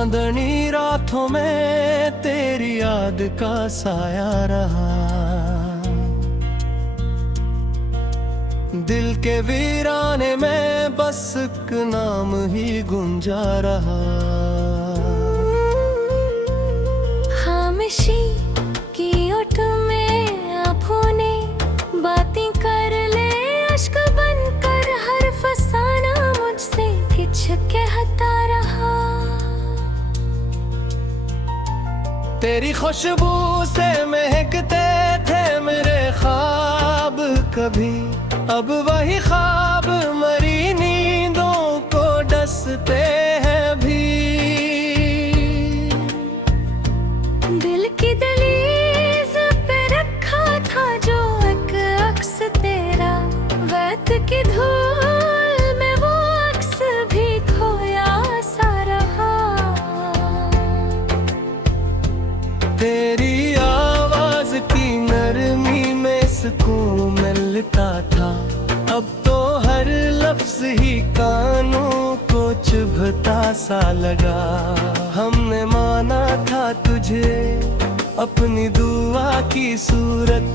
चांदनी रातों में तेरी याद का साया रहा, दिल के वीराने में बस एक नाम ही गुंजा रहा। खामोशी की ओट में आँखों ने बातें कर ले, अश्क बनकर हर फसाना मुझसे किछ कहता रहा। तेरी खुशबू से महकते थे मेरे ख्वाब कभी, अब वही ख्वाब मरी नींदों को डसते हैं भी। दिल की दहलीज पे रखा था जो एक अक्स तेरा, वक्त की धूल में वो अक्स भी खोया सा रहा। तेरी आवाज की नरमी में सुकून मिलता था, अब तो हर लफ्ज ही कानों को चुभता सा लगा। हमने माना था तुझे अपनी दुआ की सूरत,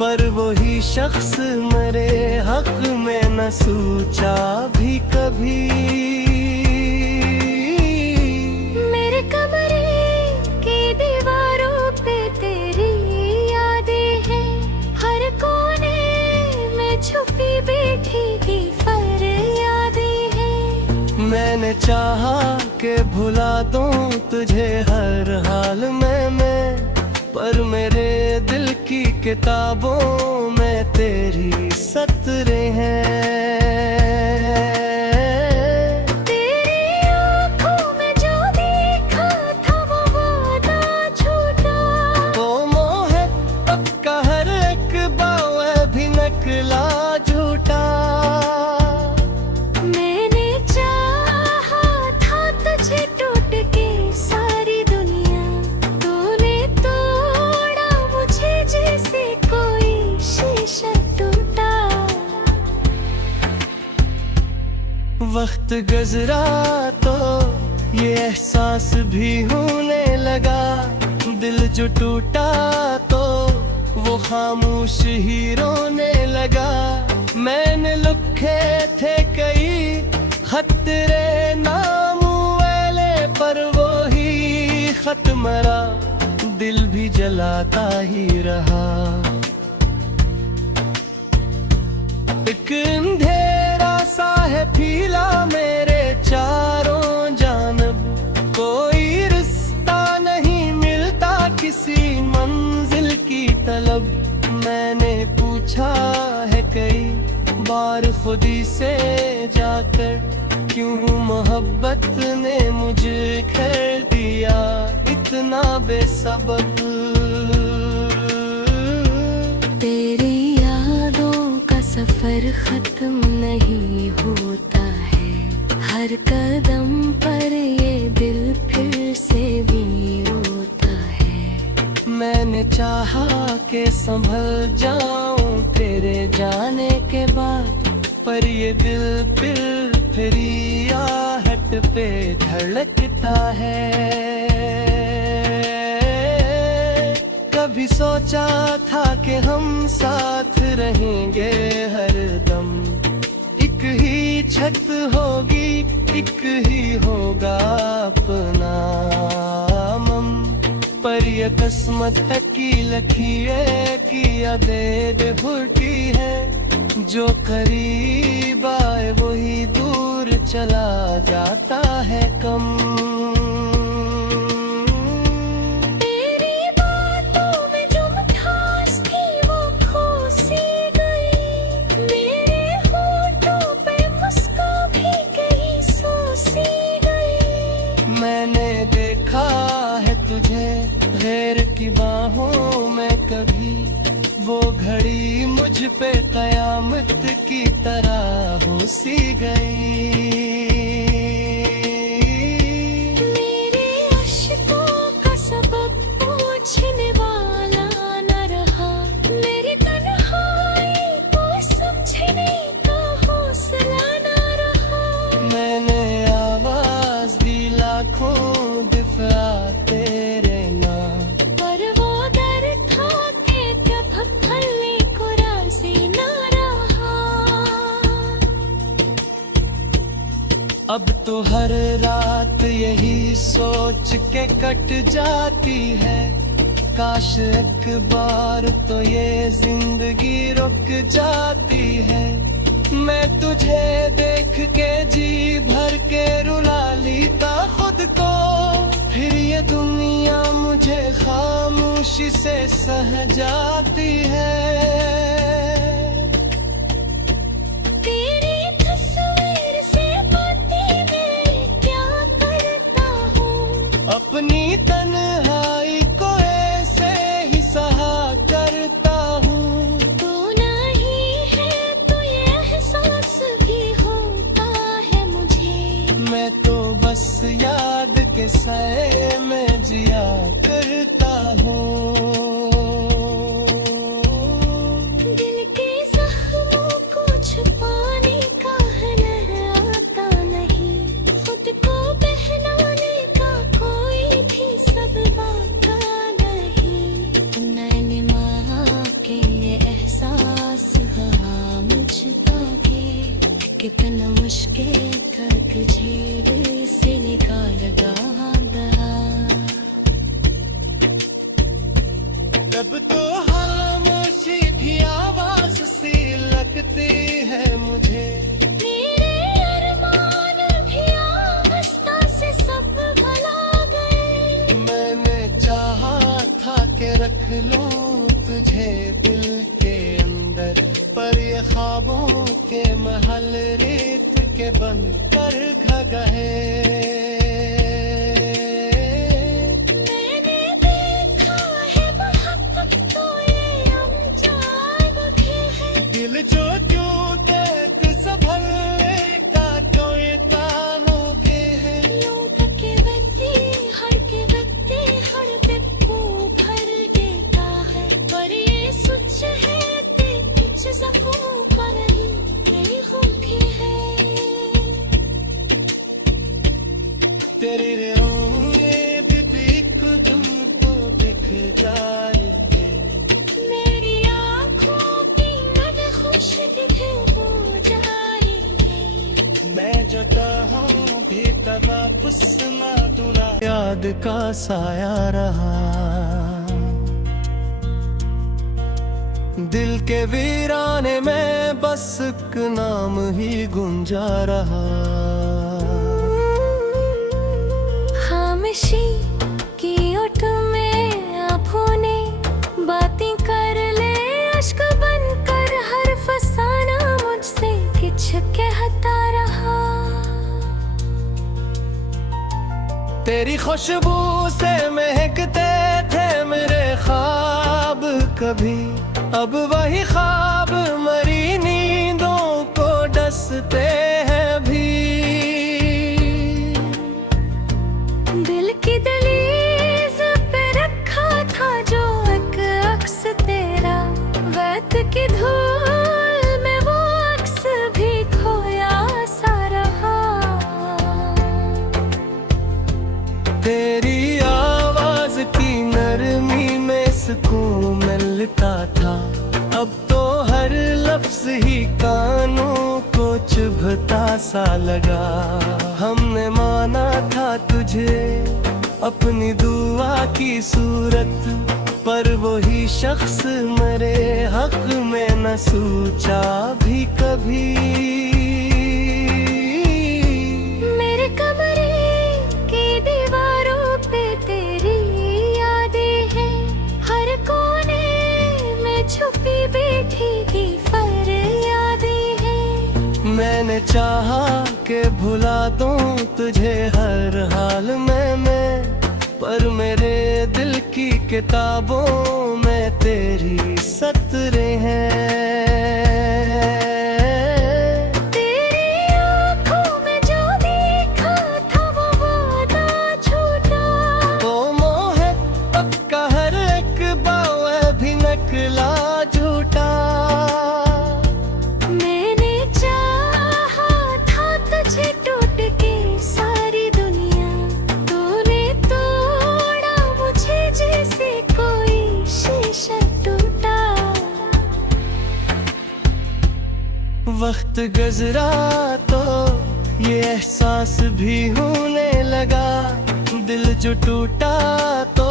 पर वही शख्स मेरे हक में न सोचा भी कभी। मेरे कमरे की दीवारों पे तेरी यादें हैं, हर कोने में छुपी बैठी थी फरियादें हैं। मैंने चाहा कि भुला दूं तुझे हर हाल में मैं, पर मेरे दिल की किताबों में तेरी सतरे हैं। तेरी आँखों में जो देखा था वो वादा झूठा, वो मोहब्बत का हर एक बाव भी नकला झूठा। मैंने चाहा था तुझे टूट के सारी दुनिया, तूने तोड़ा मुझे जैसे कोई शीशा टूटा। वक्त गुजरा तो ये एहसास भी होने लगा, दिल जो टूटा तो वो खामोश ही रोने लगा। मैंने लिखे थे कई खत तेरे नाम वाले, पर वो ही खत मरा, दिल भी जलाता ही रहा। एक अंधेरा सा है फीला मेरे चारों जानब, कोई रिश्ता नहीं मिलता किसी मंजिल की तलब। मैंने पूछा है कई बार खुदी से जाकर, क्यों मोहब्बत ने मुझे खेल दिया इतना बेसबब। तेरी यादों का सफर खत्म नहीं होता है, हर कदम पर ये दिल फिर से भी रोता है। मैंने चाहा कि संभल जाऊं तेरे जाने के बाद, पर ये दिल फिर आहट पे धड़कता है। कभी सोचा था कि हम साथ रहेंगे हरदम, एक ही छत होगी एक ही होगा अपना मम, पर ये किस्मत है की लकीरें की यादें भुलती है। जो करीब आए वही दूर चला जाता है कम। तेरी बातों में जो मिठास थी वो खो सी गई, मेरे होठों पे मुस्कान भी कहीं सो सी गई। मैंने देखा है तुझे गैर की बाहों में कभी, वो घड़ी मुझ पे कयामत की तरह हो सी गई। मेरे अश्कों का सबब पूछने वाला न रहा, मेरी तन्हाई को समझने का हौसला न रहा। मैंने आवाज दी लाखों अब तो हर रात यही सोच के कट जाती है, काश एक बार तो ये जिंदगी रुक जाती है। मैं तुझे देख के जी भर के रुला लेता खुद को, फिर ये दुनिया मुझे खामोशी से सह जाती है। तेरी तस्वीर से बातें मैं क्या करता हूँ, अपनी तन्हाई को ऐसे ही सहा करता हूँ। तू नहीं है तो ये एहसास भी होता है मुझे। मैं तो बस याद के साए में जिया करता हूँ। दिल के जख्मों को छुपाने का हुनर आता नहीं, खुद को पहनाने का कोई भी सबब आता नहीं। मैंने माँ के ये एहसास हुआ मुझ ताके, कितना मुश्किल तक झेल से निकाल दादा। तब तो खामोशी भी आवाज सी लगती है मुझे। मेरे अरमान भी आस्था से सब भुला गए। मैंने चाहा था कि रख लूं तुझे दिल के अंदर, पर ये ख्वाबों के महल रेत के बन कर गए। मैंने देखा है मोहब्बत तो ये अनजान भी है। दिल जो क्यों देख संभलने का कोई तानो भी है। लोग के व्यक्ति हर के व्यक्ति हर पे को भर देता है, पर ये सच है कि कुछ जख्मों पर ही नहीं होती है। तेरे रोए भी एक दिन तो दिख जाएंगे। मेरी आँखों की नद खुश दिखे हो जाएंगे। मैं जो कहूँ भी तब वापस ना दूंगा, याद का साया रहा। दिल के वीराने में बस एक नाम ही गुंजा रहा। खामोशी की ओट में आँखों ने बातें कर ले, अश्क बनकर हर फसाना मुझसे कुछ कहता रहा। तेरी खुशबू से महकते थे मेरे ख्वाब कभी, अब वही ख्वाब मरी नींदों को डसते हैं भी। दिल की दहलीज पे रखा था जो एक अक्स तेरा, वक्त की धूल में वो अक्स भी खोया सा रहा। तेरी आवाज की नरमी में सुकून मिलता था, अब तो हर लफ्ज ही कानों को चुभता सा लगा। हमने माना था तुझे अपनी दुआ की सूरत, पर वही शख्स मेरे हक में न सोचा भी कभी। मेरे कमरे की दीवारों पे तेरी यादें हैं, हर कोने में छुपी बैठी की फरियादें हैं। मैंने चाहा कि भुला दूं तुझे हर हाल में मैं, पर मेरे दिल की किताबों में तेरी सतरें हैं। तेरी आँखों में जो देखा था वो वादा झूठा, ओ मोह पक्का हर एक बाव भी नकला झूठा। मैंने चाहा था तुझे टूट के सारी दुनिया, तूने तोड़ा मुझे जैसे कोई शीशा टूटा। वक्त गुजरा तो ये एहसास भी होने लगा। दिल जो टूटा तो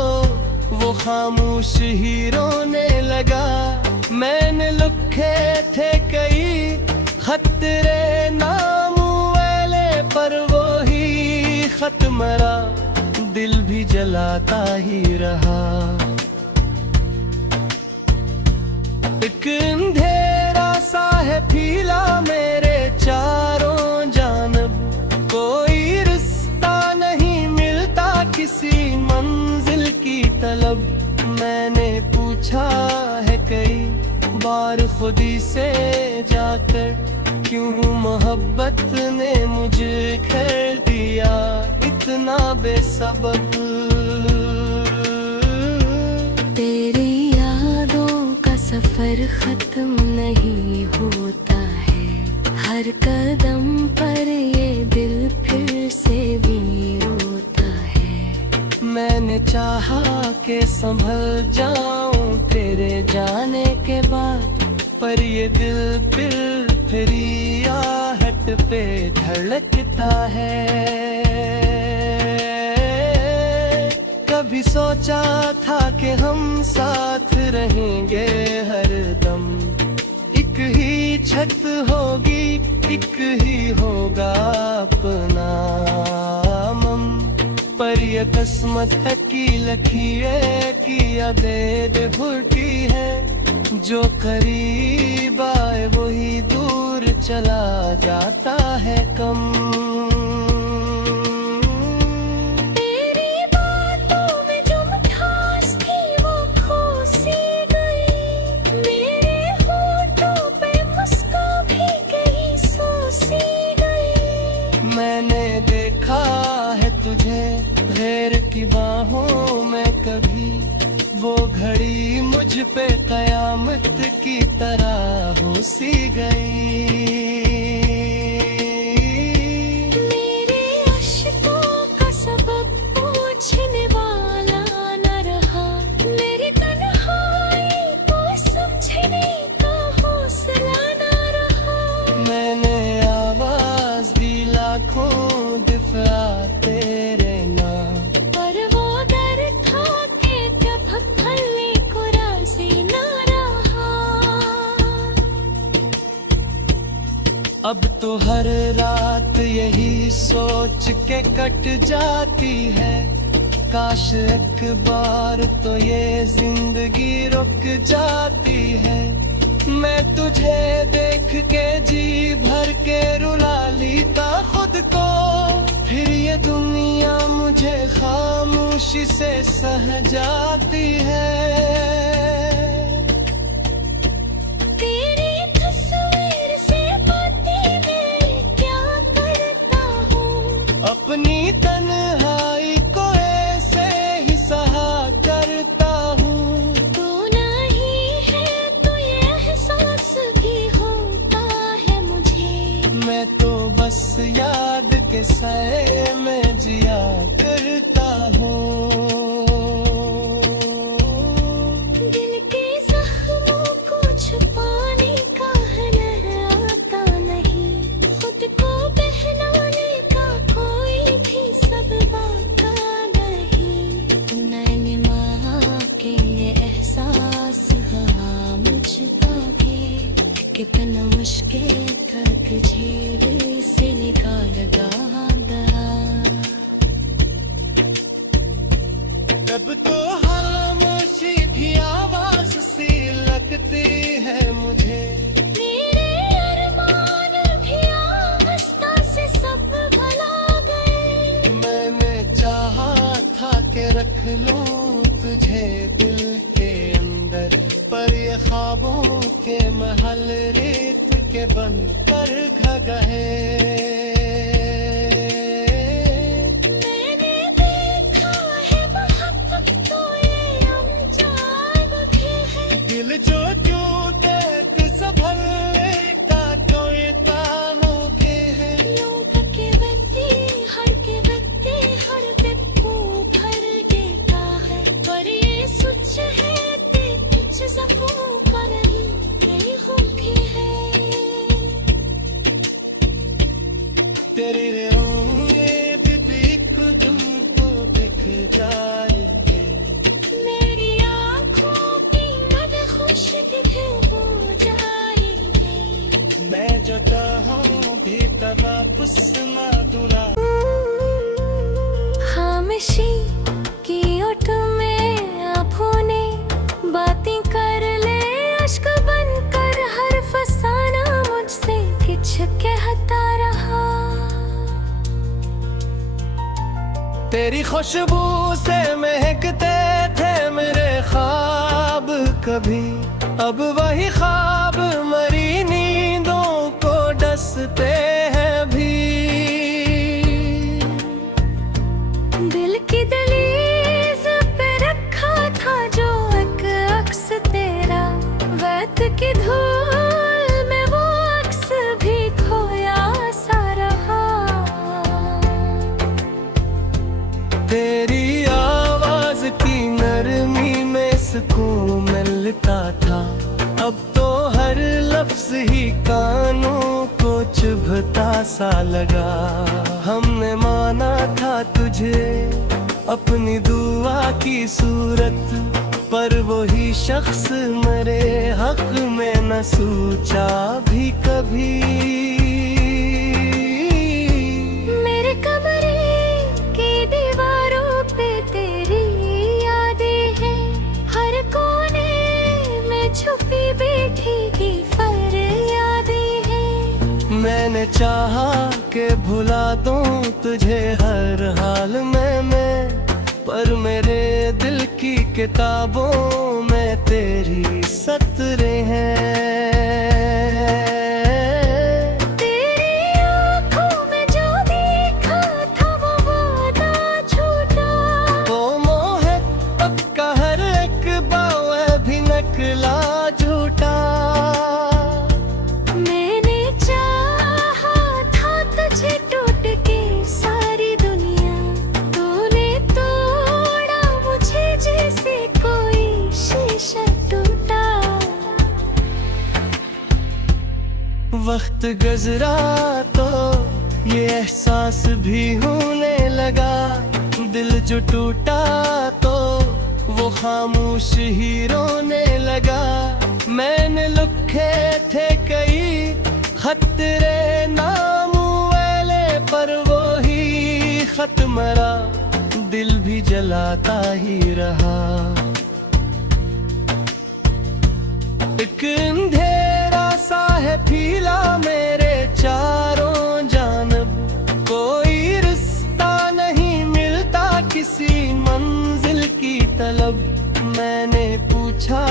वो खामोश ही रोने लगा। मैंने लिखे थे कई खत तेरे नाम वाले, पर वो ही खत मरा, दिल भी जलाता ही रहा। एक अंधेरा सा है फीला मेरे चारों जानब, कोई रिश्ता नहीं मिलता किसी मंजिल की तलब। मैंने पूछा है कई बार खुदी से जाकर, क्यों मोहब्बत ने मुझे खेल दिया इतना बेसबब। तेरी यादों का सफर खत्म नहीं होता है, हर कदम पर ये दिल फिर से भी रोता है। मैंने चाहा के संभल जाऊं तेरे जाने के बाद, पर ये दिल फिर आहट पे धड़कता है। कभी सोचा था कि हम साथ रहेंगे हरदम, एक ही छत होगी, एक ही होगा अपना मम। पर ये किस्मत है की लकीरें की यादें भुलती है, जो करीब आए वही दूर चला जाता है कम। तेरी बातों में जो मिठास थी वो खो सी गई, मेरे होठों पे मुस्कान भी कहीं सो सी गई। मैंने देखा है तुझे गैर की बाहों में कभी, वो घड़ी मुझ पे कयामत की तरह हो सी गई। मेरे अश्कों का सबब पूछने वाला न रहा, मेरी तन्हाई को समझने का हौसला न रहा। मैंने आवाज दी लाखों दिफा तेरे नाम, पर वो डर था कि जब भले को राज़ी न रहा। अब तो हर रात यही सोच के कट जाती है, काश एक बार तो ये जिंदगी रुक जाती है। मैं तुझे देख के जी भर के रुला लेता खुद को, फिर ये दुनिया मुझे खामोशी से सह जाती है। तेरी तस्वीर से बातें मैं क्या करता हूँ, अपनी तन्हाई को ऐसे ही सहा करता हूँ। तू नहीं है तो ये एहसास भी होता है मुझे। मैं तो बस याद के साए में जिया करता हूँ। दिल के जख्मों को छुपाने का हुनर आता नहीं, खुद को बहलाने का कोई भी सबब आता नहीं। मैंने माँ के ये एहसास हुआ मुझको कि कितना मुश्किल तक झेल से निकाल गया। तब तो खामोशी भी आवाज सी लगती है मुझे, मेरे अरमान भी आस्था से सब भुला गए। मैंने चाहा था कि रख लूं तुझे दिल के अंदर, पर ये ख्वाबों के महल रेत के बनकर ढह गए। मैंने देखा है मोहब्बत तो ये अनजान भी है, दिल जो टूटे तो संभलने का कोई तानों है। लोग के बत्ती हर के बत्ती हर दिल को भर देता है, पर ये सच है कि कुछ ज़ख्मों का नहीं खून की है। तेरे रोंगे भी एक दिन तो दिख जाएंगे। मेरी आँखों की मद खुश दिखे हो जाएंगे। मैं जो चाहूं भी तब वापस ना दूंगा। खामोशी की ओट में आँखों ने बातें कर ले, अश्क बनकर हर फसाना मुझसे कुछ कहता रहा। तेरी खुशबू से महकते थे मेरे ख्वाब कभी, अब वही ख्वाब मरी नींदों को डसते हैं भी। दिल की दहलीज पे रखा था जो एक अक्स तेरा, वैत की धूल में वो अक्स भी खोया सा रहा। तेरी आवाज की नरमी में सुकून मिलता था, अब तो हर लफ्ज ही कानों को चुभता सा लगा। हमने माना था तुझे अपनी दुआ की सूरत, पर वही शख्स मेरे हक में न सोचा भी कभी। मेरे कमरे की दीवारों पे तेरी यादें हैं, हर कोने में छुपी बैठी की फरियादें हैं। मैंने चाहा के भुला दूं तुझे हर हाल में मैं, पर मेरे दिल की किताबों में तेरी सतरे हैं। तेरी आँखों में जो देखा था वो वादा झूठा, वो मोह पक्का हर एक बाव भी नकला झूठा। मैंने चाहा था तुझे टूट के सारी दुनिया, तूने तोड़ा मुझे जैसे कोई शीशा टूटा। वक्त गुजरा तो ये एहसास भी होने लगा, दिल जो टूटा तो वो खामोश ही रोने लगा। मैंने लिखे थे कई खत तेरे नाम वाले, पर वो ही खत मरा, दिल भी जलाता ही रहा। एक अंधेरा सा है फीला मेरे चारों जानब, कोई रिश्ता नहीं मिलता किसी मंजिल की तलब। मैंने पूछा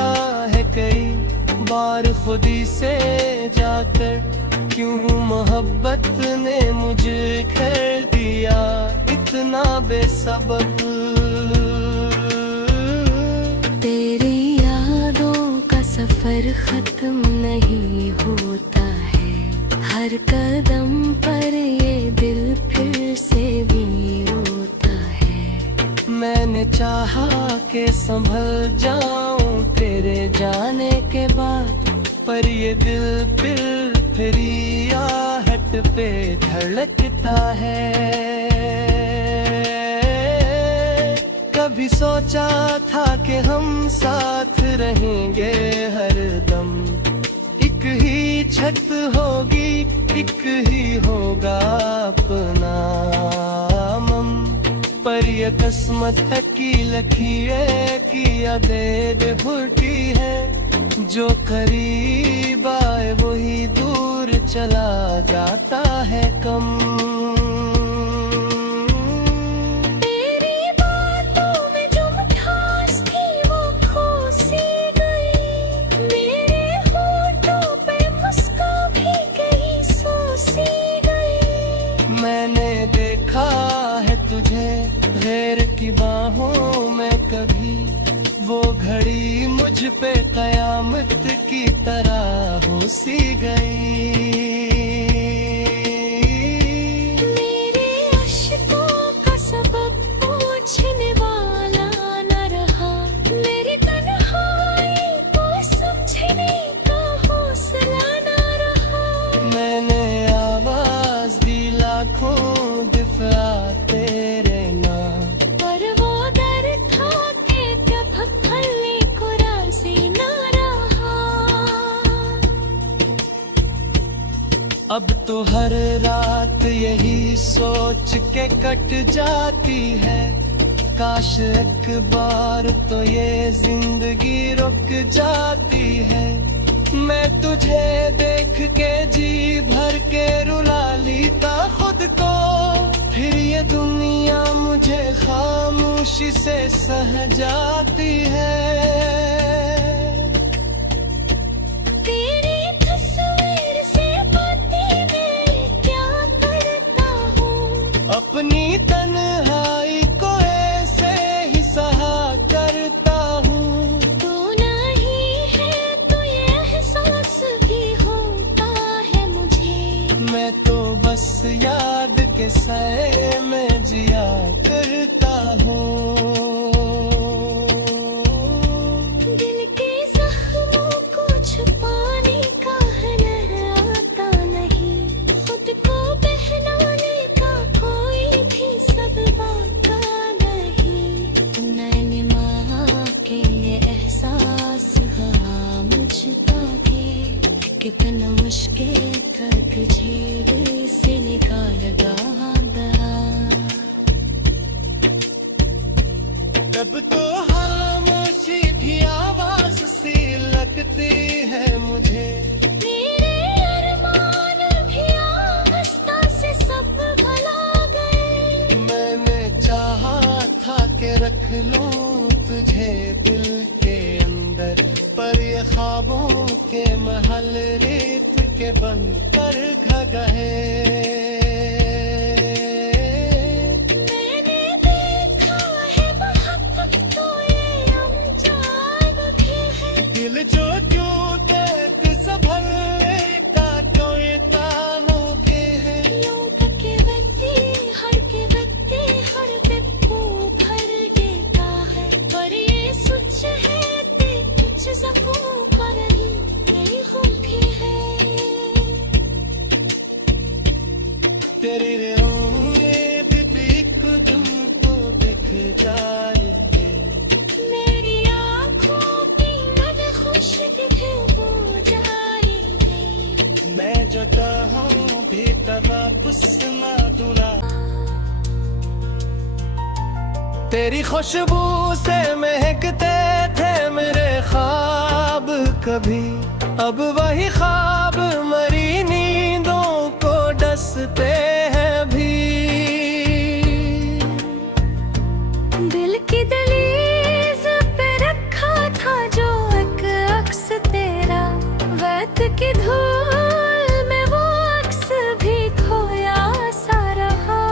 है कई बार खुदी से जाकर, क्यों मोहब्बत ने मुझे घेर दिया इतना बेसबब। तेरी यादों का सफर खत्म नहीं होता है, हर कदम पर ये दिल फिर से भी रोता है। मैंने चाहा के संभल जाऊं तेरे जाने के बाद, पर ये दिल फिर आहट पे धड़कता है। कभी सोचा था कि हम साथ रहेंगे हर दम, एक ही छत होगी एक ही होगा अपना मम, पर ये किस्मत है की लकीरें की यादें भुरती है। जो करीब आए वही दूर चला जाता है कम। तेरी बातों में जो मिठास थी वो खो सी गई, मेरे होठों पे मुस्कान भी कहीं सो सी गई। मैंने देखा है तुझे गैर की बाहों में कभी, वो घड़ी मुझ पे कयामत की तरह हो सी गई। मेरे अश्कों का सबब पूछने वाला न रहा, मेरी तन्हाई को समझने का हौसला न रहा। मैंने आवाज दी लाखों अब तो हर रात यही सोच के कट जाती है, काश एक बार तो ये जिंदगी रुक जाती है। मैं तुझे देख के जी भर के रुला लेता खुद को, फिर ये दुनिया मुझे खामोशी से सह जाती है। तेरी तस्वीर से बातें मैं क्या करता हूँ, अपनी तन्हाई को ऐसे ही सहा करता हूँ। तू नहीं है तो ये एहसास भी होता है मुझे। मैं तो बस याद के साए में जिया करता हूँ। दिल के जख्मों को छुपाने का हुनर आता नहीं, खुद को पहनाने का कोई भी सबब आता नहीं। मैंने माँ के ये एहसास हुआ मुझको के कितना मुश्किल तक झेल से निकाल गया। तब तो खामोशी भी आवाज सी लगती है मुझे। मेरे अरमान भी आस्था से सब भुला गए। मैंने चाहा था कि रख लूं तुझे दिल के अंदर, पर ये ख्वाबों के महल रेत के बन कर खा गए। मैंने देखा है मोहब्बत तो ये अनजान भी है। दिल जो क्यों देख संभलने का कोई तानो के है। यूं के बत्ती हर बेपू भर देता है, पर ये सच है कि कुछ सकूं पर नहीं खुशी है। तेरे रोए भी एक दिन तो दिख जाएंगे। मेरी आँखों की नम खुश दिखे हो जाएंगे। मैं जो चाहूं भी तवापुस ना दूंगा। तेरी खुशबू से महकते थे मेरे ख्वाब कभी, अब वही ख्वाब मरी नींदों को डसते हैं भी। दिल की दहलीज पे रखा था जो एक अक्स तेरा, वक्त की धूल में वो अक्स भी खोया सा रहा।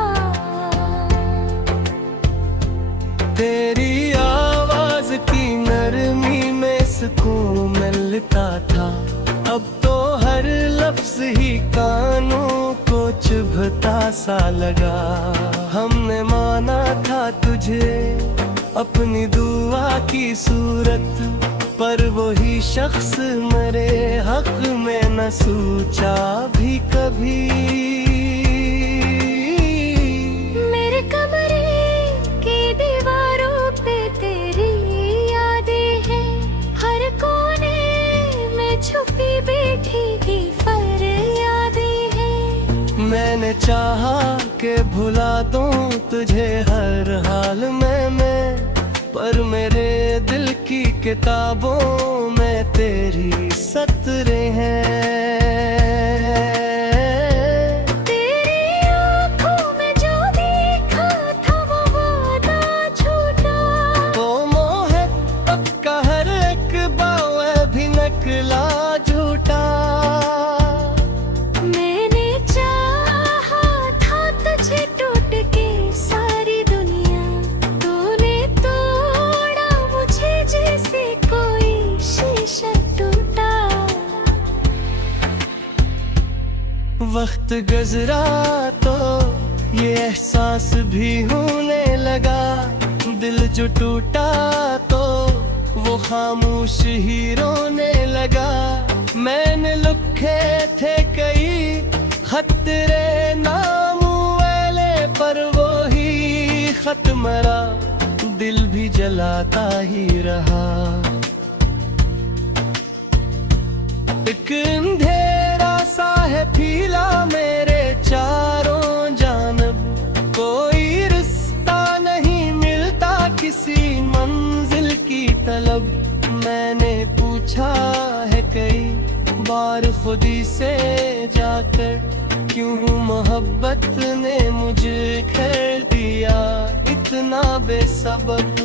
तेरी आवाज की नरमी में सुकून मिलता था, अब तो हर लफ्ज ही कानों को चुभता सा लगा। हमने माना था तुझे अपनी दुआ की सूरत, पर वही शख्स मेरे हक में न सोचा भी कभी। मेरे कमरे की दीवारों पे तेरी यादें हैं, हर कोने में छुपी बैठी की फरियादें हैं। मैंने चाहा कि भुला दूं तुझे हर हाल में मैं, पर मेरे दिल की किताबों में तेरी सतरें हैं। तेरी आँखों में जो देखा था वो वादा झूठा, तो मोहब्बत का हर एक बाव भी नकला झूठा। मैंने चाहा था तुझे टूट के सारी दुनिया, तूने तोड़ा मुझे जैसे कोई शीशा टूटा। वक्त गुजरा तो ये एहसास भी होने लगा, दिल जो टूटा तो वो खामोश ही रोने लगा। मैंने लिखे थे कई खत तेरे नाम वाले, पर वो ही खत मरा, दिल भी जलाता ही रहा। एक अंधेरा सा है फीला पूछा है कई बार खुदी से जाकर, क्यों मोहब्बत ने मुझे खेल दिया इतना बेसबब।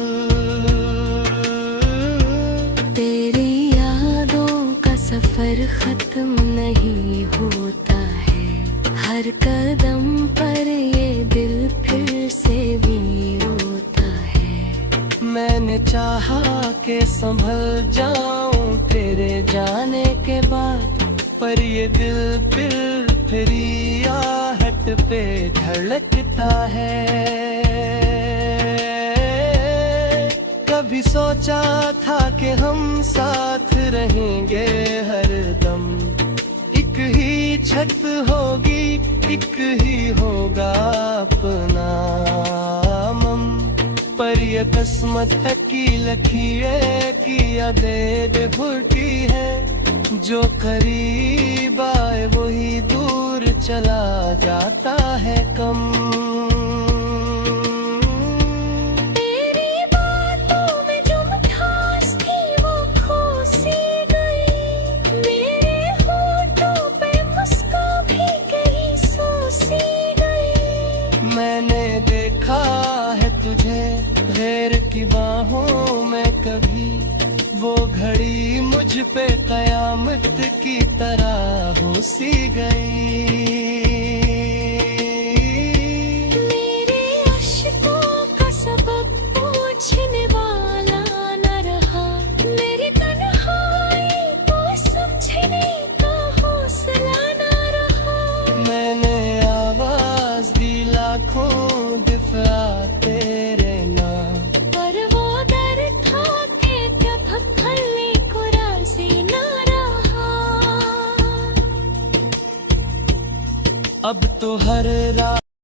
तेरी यादों का सफर खत्म नहीं होता है, हर कदम पर ये दिल फिर से भी रोता है। मैंने चाहा कि संभल जाऊं तेरे जाने के बाद, पर ये दिल फिर आहट पे धड़कता है। कभी सोचा था कि हम साथ रहेंगे हरदम, एक ही छत होगी एक ही होगा अपना मम, पर ये किस्मत है की लकीरें की यादें भुलती है, जो करीब आए वही दूर चला जाता है कम। तेरी बातों में जो मिठास थी वो खो सी गई, मेरे होठों पे मुस्कान भी कहीं सो सी गई। मैंने देखा है तुझे गैर की बाहों में कभी, वो घड़ी मुझ पे कयामत की तरह हो सी गई। मेरे अश्कों का सबब पूछने वाला न रहा, मेरी तन्हाई को समझने का हौसला न रहा। मैंने आवाज दी लाखों दिफा तेरे नाम, पर वो डर था कि कब हथेली को राज़ी न रहा। अब तो हर रात